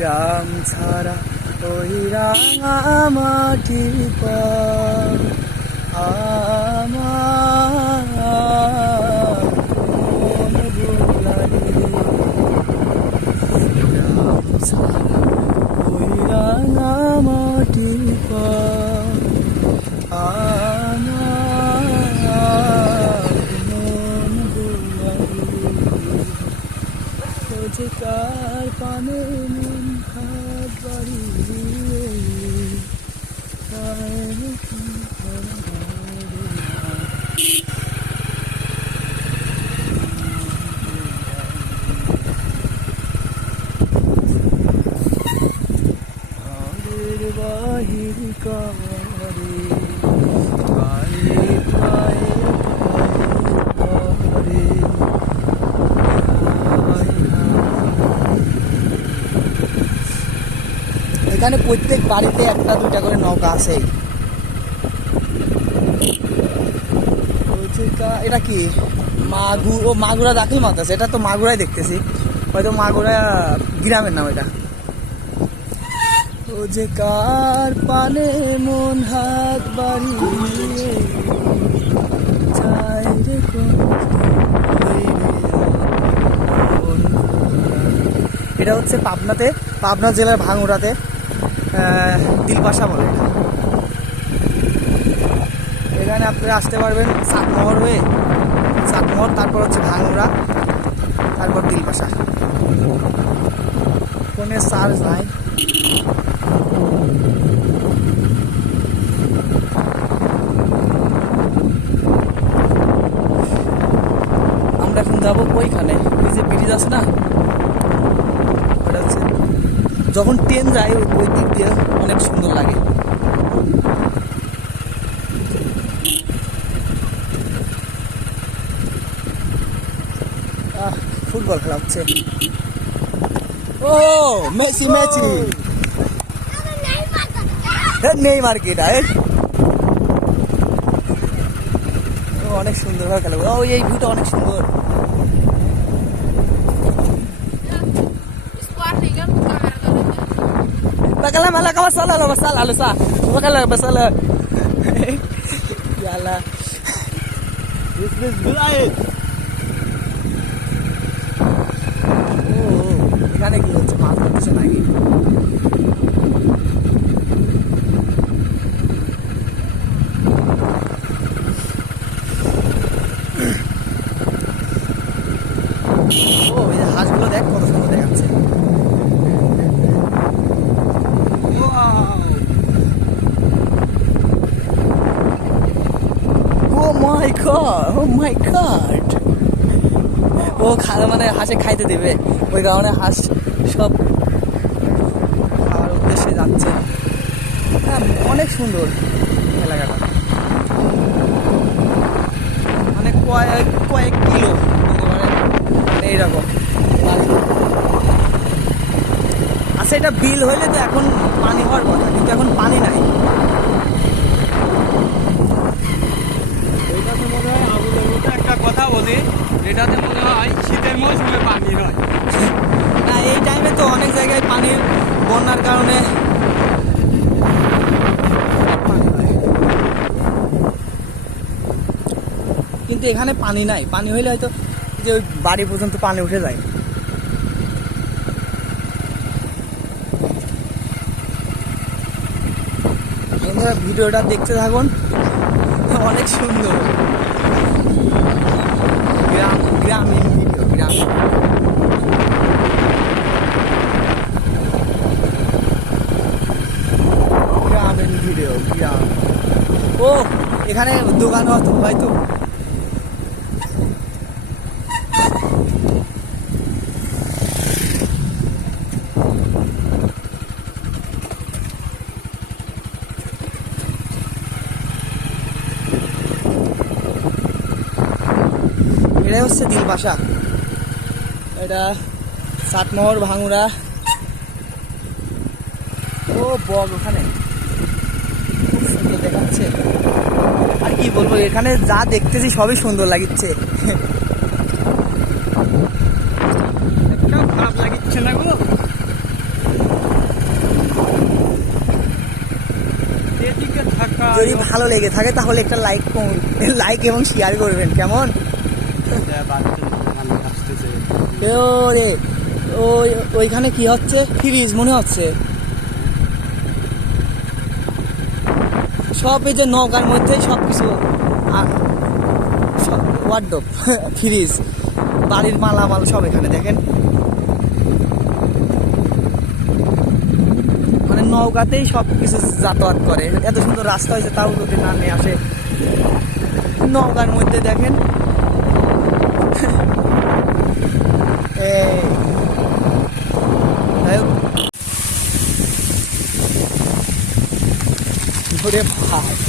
গ্রাম ছাড়া ওই রাঙা মাটি পর আমার মন পানে মন হাত বাড়িয়ে তার কি করা ঘরের বাহির এখানে প্রত্যেক বাড়িতে একটা দুটা করে নৌকা আছে। এটা কি? মাগু ও মাগুরা দাখিল মাছ আছে এটা তো মাগুরাই দেখতেছি। হয়তো মাগুরা গ্রামের নাম এটা। ও যে কার পানে মন হাত বাড়িয়ে চাই এটা হচ্ছে পাবনাতে, পাবনা জেলার ভাঙুরাতে দিলপাশা বলে এখানে আপনারা আসতে পারবেন চাটমোহর হয়ে। চাটমোহর তারপর হচ্ছে ভাঙুরা তারপর দিলপাশা ফোনে চার্জ নাই আমরা এখন যাব ওইখানে ওই যে ব্রিজ আছে না? যখন ট্রেন যায়, ওই- ওই দিক দিয়ে অনেক সুন্দর লাগে। ফুটবল খেলা হচ্ছে। ও, মেসি মেসি। নেই মার্কেট আয় অনেক সুন্দর ভাবে খেলা ও এই ভিউটা অনেক সুন্দর. Oh, এখানে কি হচ্ছে মাছ ধরতেছে নাকি ও এই যে হাঁসগুলো দেখ কত সুন্দর দেখাচ্ছে ও গড ও মাই গড ও খা মানে হাঁসে খাইতে দেবে। ওই কারণে হাঁস সব খাওয়ার উদ্দেশ্যে যাচ্ছে। হ্যাঁ অনেক সুন্দর এলাকাটা। মানে কয়েক কয়েক কিলো মানে এইরকম। আচ্ছা এটা বিল হইলে তো এখন পানি হওয়ার কথা, কিন্তু এখন পানি নাই এটাতে মনে হয় আবুলের মতো একটা কথা বলি এটাতে মনে হয় শীতের মৌসুমে পানি হয় না এই টাইমে তো অনেক জায়গায় পানির বন্যার কারণে পানি হয়। কিন্তু এখানে পানি নাই। পানি হইলে হয়তো যে ওই বাড়ি পর্যন্ত পানি উঠে যায়। ভিডিওটা দেখতে থাকুন। অনেক সুন্দর। গ্রাম, গ্রামীণ ভিডিও, গ্রামীণ। গ্রামীণ ভিডিও, গ্রাম। ও, এখানে দোকান হতো হয়তো এটাই হচ্ছে দিলবাসা এটা সাতমোহর ভাঙুরা। ও বগ ওখানে। দেখাচ্ছে। আর কি বলব এখানে যা দেখতেছি সবই সুন্দর লাগিচ্ছে খারাপ লাগিচ্ছে না গো। যদি ভালো লেগে থাকে তাহলে একটা লাইক লাইক এবং শেয়ার করবেন কেমন? ওইখানে কি হচ্ছে? ফ্রিজ, মনে হচ্ছে। সব এই যে নৌকার মধ্যেই সব কিছু ওয়ার্ডব ফ্রিজ, বাড়ির মালামাল সব এখানে, দেখেন। মানে নৌকাতেই সব কিছু যাতায়াত করে। এত সুন্দর রাস্তা হয়েছে, তাও যদি না নিয়ে আসে। নৌকার মধ্যে দেখেন এই যাই হোক। ওরে ভাই আমার নিঠুর